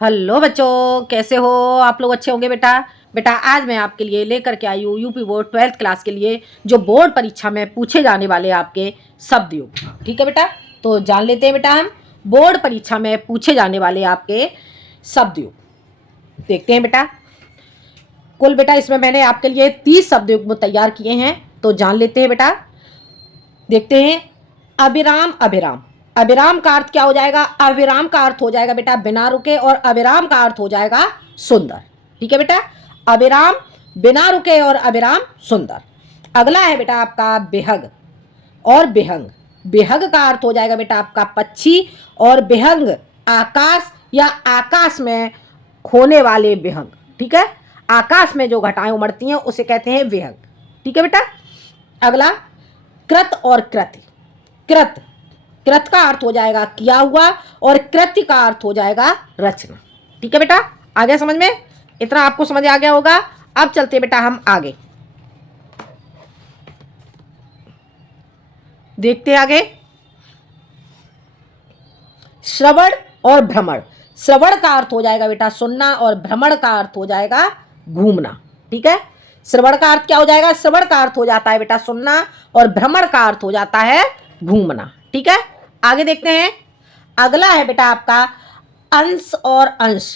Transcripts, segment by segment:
Hello बच्चों, कैसे हो आप लोग? अच्छे होंगे बेटा। बेटा आज मैं आपके लिए लेकर के आई हूँ यूपी बोर्ड 12th क्लास के लिए जो बोर्ड परीक्षा में पूछे जाने वाले आपके शब्द योग। ठीक है बेटा, तो जान लेते हैं बेटा हम बोर्ड परीक्षा में पूछे जाने वाले आपके शब्द योग। देखते हैं बेटा। कुल बेटा इसमें मैंने आपके लिए 30 शब्द योग तैयार किए हैं, तो जान लेते हैं बेटा। देखते हैं। अविराम अभिराम, अविराम का अर्थ क्या हो जाएगा? अविराम का अर्थ हो जाएगा बेटा बिना रुके, और अविराम का अर्थ हो जाएगा सुंदर। ठीक है बेटा, अविराम बिना रुके और अविराम सुंदर। अगला है बेटा आपका बेहग और बेहंग। बेहग का अर्थ हो जाएगा बेटा आपका पक्षी, और बेहंग आकाश या आकाश में खोने वाले बेहंग। ठीक है, आकाश में जो घटाएं उमड़ती हैं उसे कहते हैं बेहंग। ठीक है बेटा। अगला कृत और कृति। कृत, कृत का अर्थ हो जाएगा किया हुआ, और कृति का अर्थ हो जाएगा रचना। ठीक है बेटा, आ गया समझ में? इतना आपको समझ आ गया होगा। अब चलते बेटा हम आगे, देखते आगे। श्रवण और भ्रमण। श्रवण का अर्थ हो जाएगा बेटा सुनना, और भ्रमण का अर्थ हो जाएगा घूमना। ठीक है, श्रवण का अर्थ क्या हो जाएगा? श्रवण का अर्थ हो जाता है बेटा सुनना, और भ्रमण का अर्थ हो जाता है घूमना। ठीक है, आगे देखते हैं। अगला है बेटा आपका अंश और अंश।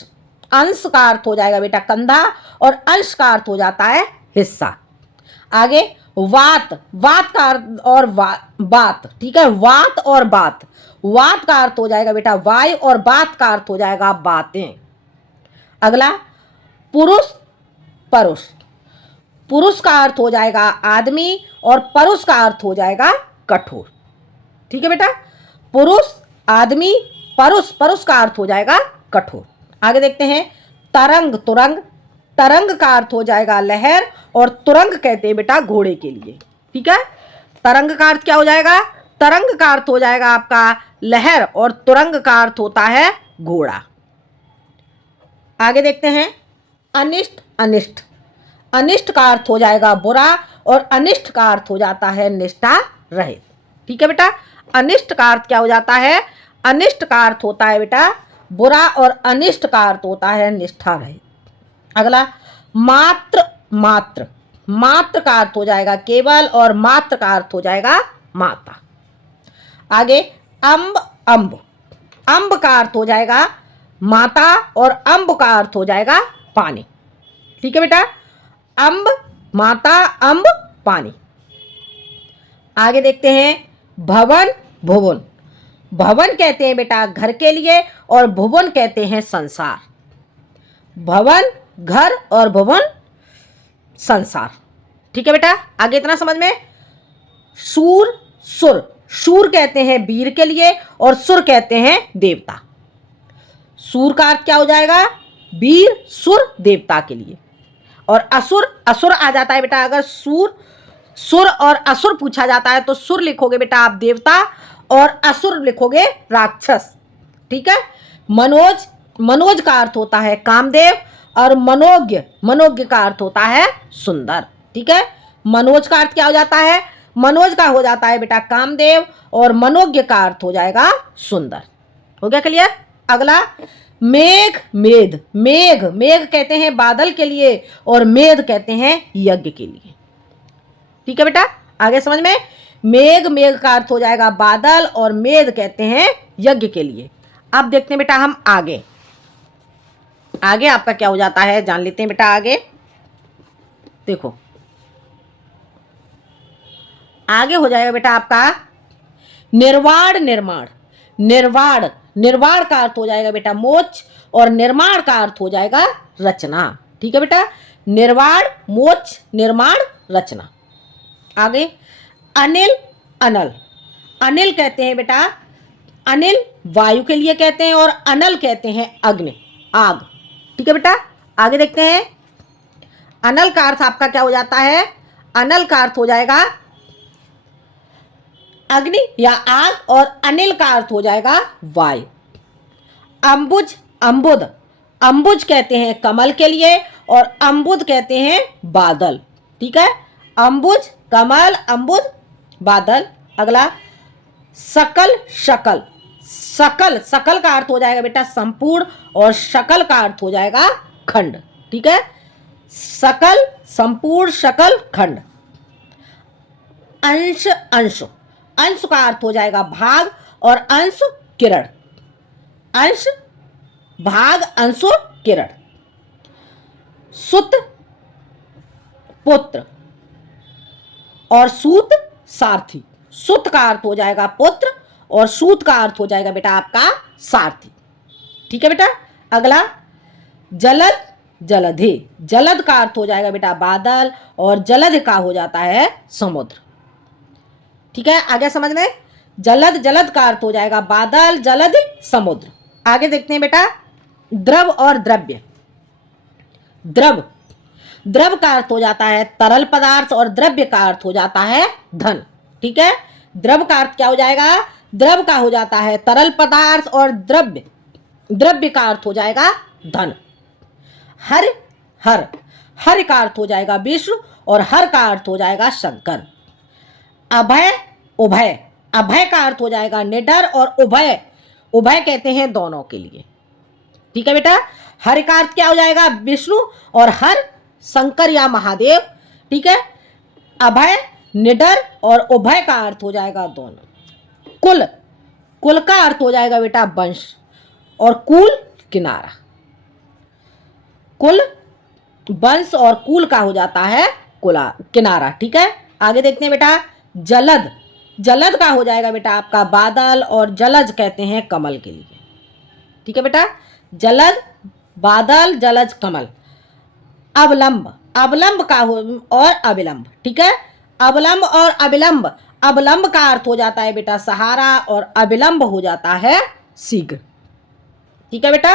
अंश का अर्थ हो जाएगा बेटा कंधा, और अंश का अर्थ हो जाता है हिस्सा। आगे वात, वात का अर्थ और बात। ठीक है, वात और बात। वात का अर्थ हो जाएगा बेटा वायु, और बात का अर्थ हो जाएगा बातें। अगला पुरुष परुष। पुरुष का अर्थ हो जाएगा आदमी, और परुष का अर्थ हो जाएगा कठोर। ठीक है बेटा, पुरुष आदमी, परुष, परुष का अर्थ हो जाएगा कठोर। आगे देखते हैं। तरंग तुरंग। तरंग का अर्थ हो जाएगा लहर, और तुरंग कहते हैं बेटा घोड़े के लिए। ठीक है, तरंग का अर्थ क्या हो जाएगा? तरंग का अर्थ हो जाएगा आपका लहर, और तुरंग का अर्थ होता है घोड़ा। आगे देखते हैं। अनिष्ट अनिष्ट। अनिष्ट का अर्थ हो जाएगा बुरा, और अनिष्ट का अर्थ हो जाता है निष्ठा रहित। ठीक है बेटा, अनिष्ट का अर्थ क्या हो जाता है? अनिष्ट का अर्थ होता है बेटा बुरा, और अनिष्ट का अर्थ होता है निष्ठा रहित। अगला मात्र मात्र। मात्र का अर्थ हो जाएगा केवल, और मात्र का अर्थ हो जाएगा माता। आगे अम्ब अम्ब। अम्ब का अर्थ हो जाएगा माता, और अम्ब का अर्थ हो जाएगा पानी। ठीक है बेटा, अम्ब माता, अम्ब पानी। आगे देखते हैं। भवन भुवन। भवन कहते हैं बेटा घर के लिए, और भुवन कहते हैं संसार। भवन घर, और भुवन संसार। ठीक है बेटा, आगे इतना समझ में। सूर सुर। सूर कहते हैं वीर के लिए, और सुर कहते हैं देवता। सूर का अर्थ क्या हो जाएगा? वीर, सुर देवता के लिए। और असुर, असुर आ जाता है बेटा अगर सूर, सुर और असुर पूछा जाता है तो सुर लिखोगे बेटा आप देवता, और असुर लिखोगे राक्षस। ठीक है। मनोज, मनोज का अर्थ होता है कामदेव, और मनोज्ञ, मनोज्ञ का अर्थ होता है सुंदर। ठीक है, मनोज का अर्थ क्या हो जाता है? मनोज का हो जाता है बेटा कामदेव, और मनोज्ञ का अर्थ हो जाएगा सुंदर। हो गया क्लियर? अगला मेघ मेध। मेघ, मेघ कहते हैं बादल के लिए, और मेध कहते हैं यज्ञ के लिए। ठीक है बेटा, आगे समझ में। मेघ, मेघ का अर्थ हो जाएगा बादल, और मेध कहते हैं यज्ञ के लिए। अब देखते हैं बेटा हम आगे। आगे आपका क्या हो जाता है जान लेते हैं बेटा। आगे देखो, आगे हो जाएगा बेटा आपका निर्वाण निर्माण। निर्वाण, निर्वाण का अर्थ हो जाएगा बेटा मोक्ष, और निर्माण का अर्थ हो जाएगा रचना। ठीक है बेटा, निर्वाण मोक्ष निर्माण रचना। आगे अनिल अनल। अनिल कहते हैं बेटा, अनिल वायु के लिए कहते हैं, और अनल कहते हैं अग्नि, आग। ठीक है बेटा, आगे देखते हैं। अनल का अर्थ आपका क्या हो जाता है? अनल का अर्थ हो जाएगा अग्नि या आग, और अनिल का अर्थ हो जाएगा वायु। अंबुज अंबुद। अंबुज कहते हैं कमल के लिए, और अंबुद कहते हैं बादल। ठीक है, अंबुज कमल, अंबुद बादल। अगला सकल शकल। सकल, सकल का अर्थ हो जाएगा बेटा संपूर्ण और शकल का अर्थ हो जाएगा खंड। ठीक है, सकल, संपूर्ण, शकल, खंड। अंश, अंश, अंश का अर्थ हो जाएगा भाग और अंश किरण। अंश, भाग, अंश, किरण। सुत, पुत्र और सूत, सारथी। सुत का अर्थ हो जाएगा पुत्र और सूत का अर्थ हो जाएगा बेटा आपका सारथी। ठीक है बेटा। अगला जलद, जलधि। जलद का अर्थ हो जाएगा बेटा बादल और जलध का हो जाता है समुद्र। ठीक है, आगे समझ में। जलद, जलद का अर्थ हो जाएगा बादल, जलद, समुद्र। आगे देखते हैं बेटा द्रव और द्रव्य। द्रव, द्रव का अर्थ हो जाता है तरल पदार्थ और द्रव्य का अर्थ हो जाता है धन। ठीक है, द्रव का अर्थ क्या हो जाएगा? द्रव का हो जाता है तरल पदार्थ और द्रव्य, द्रव्य का अर्थ हो जाएगा धन। हर, हर, हर का अर्थ हो जाएगा विष्णु और हर का अर्थ हो जाएगा शंकर। अभय, उभय, अभय का अर्थ हो जाएगा निडर और उभय, उभय कहते हैं दोनों के लिए। ठीक है बेटा। हर का अर्थ क्या हो जाएगा? विष्णु और हर शंकर या महादेव। ठीक है, अभय, निडर और उभय का अर्थ हो जाएगा दोनों। कुल, कुल का अर्थ हो जाएगा बेटा वंश और कुल किनारा। कुल, वंश और कुल का हो जाता है कुला, किनारा। ठीक है, आगे देखते हैं बेटा जलद। जलद का हो जाएगा बेटा आपका बादल और जलज कहते हैं कमल के लिए। ठीक है बेटा, जलद, बादल, जलज, कमल। अवलंब, अवलंब का हो और अविलंब। ठीक है, अवलंब और अविलंब। अवलंब का अर्थ हो जाता है बेटा सहारा और अविलंब हो जाता है शीघ्र। ठीक है बेटा,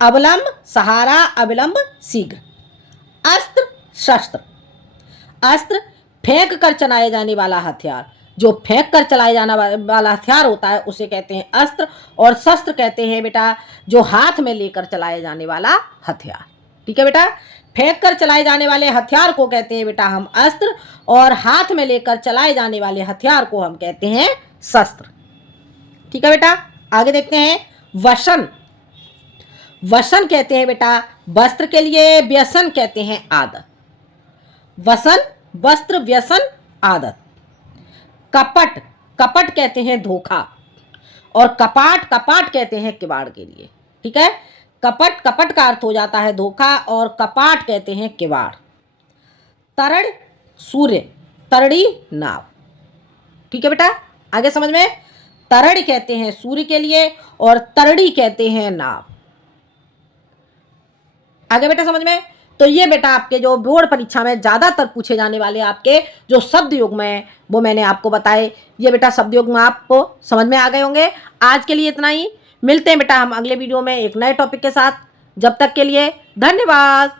अवलंब, सहारा, अविलंब, शीघ्र। अस्त्र, शस्त्र। अस्त्र फेंक कर चलाए जाने वाला हथियार, जो फेंक कर चलाए जाने वाला हथियार होता है उसे कहते हैं अस्त्र। और शस्त्र कहते हैं बेटा जो हाथ में लेकर चलाए जाने वाला हथियार। ठीक है बेटा, फेंक कर चलाए जाने वाले हथियार को कहते हैं बेटा हम अस्त्र और हाथ में लेकर चलाए जाने वाले हथियार को हम कहते हैं शस्त्र। ठीक है बेटा, आगे देखते हैं वसन। वसन कहते हैं बेटा वस्त्र के लिए, व्यसन कहते हैं आदत। वसन, वस्त्र, व्यसन, आदत। कपट, कपट कहते हैं धोखा और कपाट, कपाट कहते हैं किवाड़ के लिए। ठीक है, कपट, कपट का अर्थ हो जाता है धोखा और कपाट कहते हैं किवाड़। तरण, सूर्य, तरड़ी, नाव। ठीक है बेटा, आगे समझ में। तरण कहते हैं सूर्य के लिए और तरड़ी कहते हैं नाव। आगे बेटा समझ में। तो ये बेटा आपके जो बोर्ड परीक्षा में ज़्यादातर पूछे जाने वाले आपके जो शब्द युग्म हैं वो मैंने आपको बताए। ये बेटा शब्द युग्म आपको समझ में आ गए होंगे। आज के लिए इतना ही, मिलते हैं बेटा हम अगले वीडियो में एक नए टॉपिक के साथ। जब तक के लिए धन्यवाद।